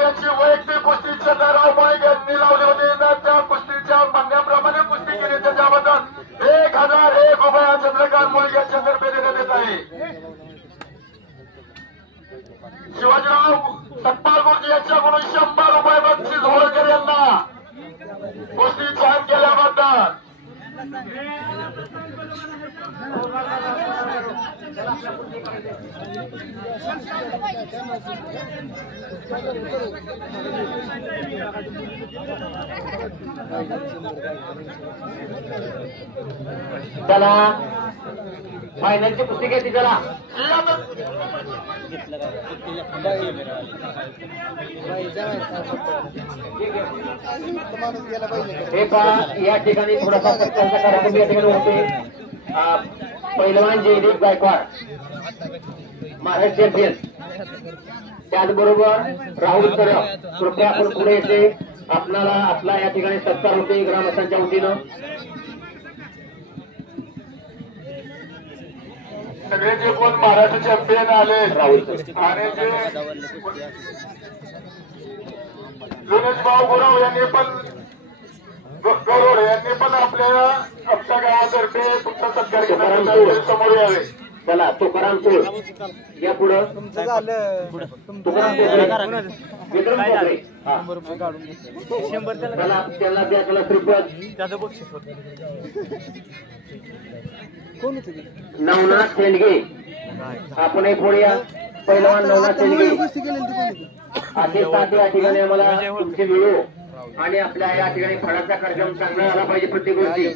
यांची वैयक्तिक कुस्तीचे ठराव माईक यांनी लावले होते. त्या कुस्तीच्या म्हणण्याप्रमाणे कुस्ती केली त्याच्याबद्दल 1001 रुपया चंद्रकांत मोळी यांच्या तर्फे देण्यात येत आहे. शिवाजीराव सतपाल गुरुजी यांच्याकडून 100 रुपये बक्षीस होळकर यांना कुस्ती छान केल्याबद्दल. चला फायनलची कुस्ती घेतली. चला हे पहा या ठिकाणी थोडासा सत्कारचा कार्यक्रम या ठिकाणी होते. पैलवान जयदीप गायकवाड महाराष्ट्र चॅम्पियन, त्याचबरोबर राहुल सरफ कृपया आपण पुढे येते. आपल्याला आपला या ठिकाणी सत्कार होते ग्रामस्थांच्या वतीनं. सगळे जे कोण महाराष्ट्र चॅम्पियन आले राहुल आणि जे गणेश भाऊ गुरव यांनी पण गरोड यांनी पण आमच्या गावातर्फे तुमचा सत्कार केला. समोर यावे. चला तुकाराम चोळ या पुढं. तुकाराम विक्रम चौधरी चला त्यांना द्या. चला श्रीपद नवनाथ शेंडगे आपणही पुढे या. पैलवान नवनाथ शेंडगे असे साथ या ठिकाणी आम्हाला तुमचे व्हिडिओ आणि आपल्या या ठिकाणी फळाचा कार्यक्रम चांगला झाला पाहिजे. प्रत्येक गोष्टी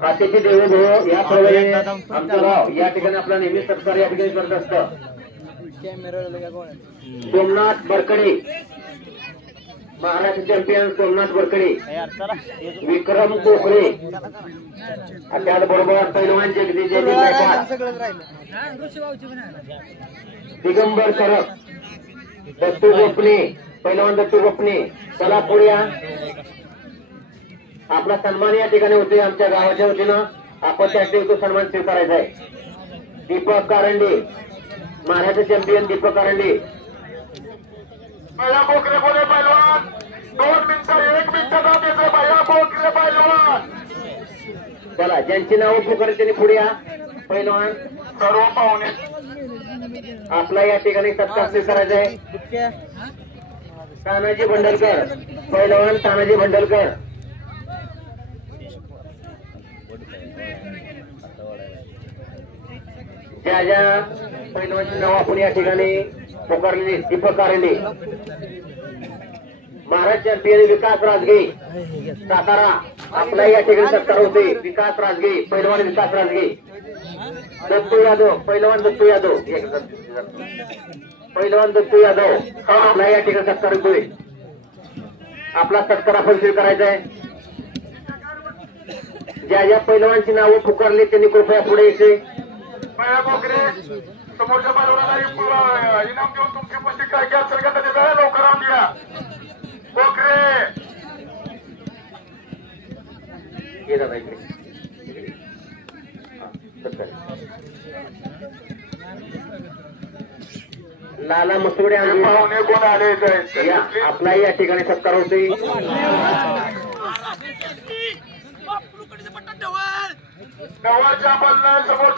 काशीचे देवभाऊ या प्रमाणे आमचं गाव या ठिकाणी आपला नेहमी सत्कार या ठिकाणी करत असतं. सोमनाथ बरकडे महाराष्ट्र चॅम्पियन सोमनाथ बरकडे, विक्रम कोकरे, त्याचबरोबर पैलवान जगदीश दिगंबर सरफ, दत्तू गोपने, पैलवान दत्तू गोपने. चला पुढे या. आपला सन्मान या ठिकाणी होते आमच्या गावाच्या वतीनं. आपण त्या तो सन्मान स्वीकारायचा आहे. दीपक कारंडे महाराष्ट्र चॅम्पियन दीपक कारंडे. भैया बोकरे बोले पैलवान 2 मिनिटं 1 मिनिटात देतो. भैया बोकरे पैलवान. चला ज्यांची नावं पुकारली त्यांनी पुढे या. पैलवान सर्व पाहुणे आपला या ठिकाणी सत्कार स्वीकारायचा आहे. तानाजी भंडलकर, पैलवान तानाजी भंडलकर. ज्या ज्या पैलवानची नाव आपण या ठिकाणी पुकारलेली. दीपक कारंडे महाराष्ट्र चॅम्पियन विकास राजगे सातारा आपला या ठिकाणी सत्कार होते. विकास राजगे पैलवान विकास राजगे. दत्तू यादव पैलवान दत्तू यादव पैलवान दत्तू यादव आपला या ठिकाणी सत्कार होतोय. आपला सत्कार आपण स्वीकारायचा आहे. ज्या ज्या पैलवानची नावं पुकारली त्यांनी कृपया पुढे यायचे. भैया बोकरे समोरच्या पैलवानाला इनाम देऊन तुमची कुस्ती काय काय असेल का त्याचा लवकर आणून द्या. बोकरे ये दादा इकडे. लाला मसुडे पाहुणे कोण आले आपला या ठिकाणी सत्कार होते. नवाच्या बल्ला समोर